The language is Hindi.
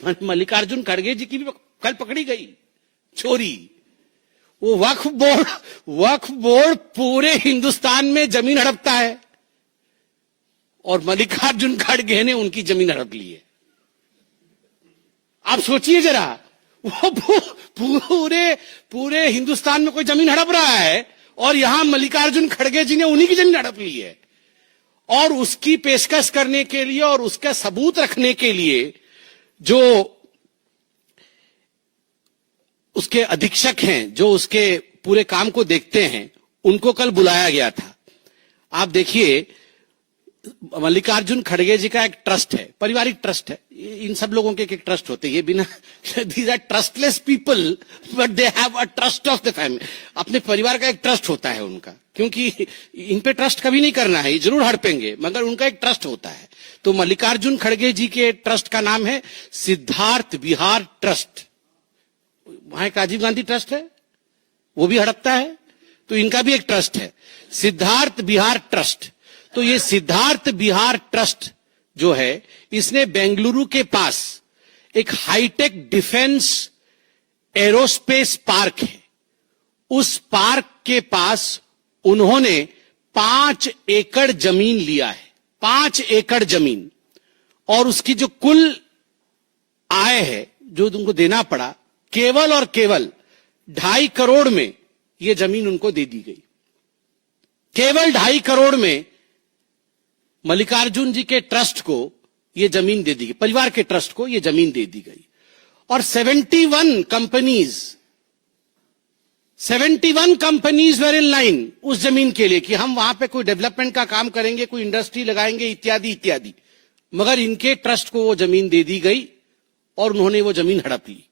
मल्लिकार्जुन खड़गे जी की भी कल पकड़ी गई चोरी। वो वक्फ बोर्ड पूरे हिंदुस्तान में जमीन हड़पता है और मल्लिकार्जुन खड़गे ने उनकी जमीन हड़प ली है। आप सोचिए जरा, वो पूरे हिंदुस्तान में कोई जमीन हड़प रहा है और यहां मल्लिकार्जुन खड़गे जी ने उन्हीं की जमीन हड़प ली है। और उसकी पेशकश करने के लिए और उसका सबूत रखने के लिए जो उसके अधीक्षक हैं, जो उसके पूरे काम को देखते हैं, उनको कल बुलाया गया था। आप देखिए, मल्लिकार्जुन खड़गे जी का एक ट्रस्ट है, पारिवारिक ट्रस्ट है। इन सब लोगों के एक ट्रस्ट होते हैं, ये बिना these are trustless people but they have a trust of the family. अपने परिवार का एक ट्रस्ट होता है उनका, क्योंकि इन पे ट्रस्ट कभी नहीं करना है, ये जरूर हड़पेंगे, मगर उनका एक ट्रस्ट होता है। तो मल्लिकार्जुन खड़गे जी के ट्रस्ट का नाम है सिद्धार्थ विहार ट्रस्ट। वहां एक राजीव गांधी ट्रस्ट है, वो भी हड़पता है, तो इनका भी एक ट्रस्ट है, सिद्धार्थ विहार ट्रस्ट। तो ये सिद्धार्थ विहार ट्रस्ट जो है, इसने बेंगलुरु के पास एक हाईटेक डिफेंस एरोस्पेस पार्क है। उस पार्क के पास उन्होंने 5 एकड़ जमीन लिया है, 5 एकड़ जमीन। और उसकी जो कुल आय है जो तुमको देना पड़ा, केवल और केवल 2.5 करोड़ में यह जमीन उनको दे दी गई। केवल 2.5 करोड़ में मल्लिकार्जुन जी के ट्रस्ट को यह जमीन दे दी गई, परिवार के ट्रस्ट को यह जमीन दे दी गई। और 71 कंपनीज वर इन लाइन उस जमीन के लिए कि हम वहां पे कोई डेवलपमेंट का काम करेंगे, कोई इंडस्ट्री लगाएंगे, इत्यादि इत्यादि। मगर इनके ट्रस्ट को वो जमीन दे दी गई और उन्होंने वो जमीन हड़प ली।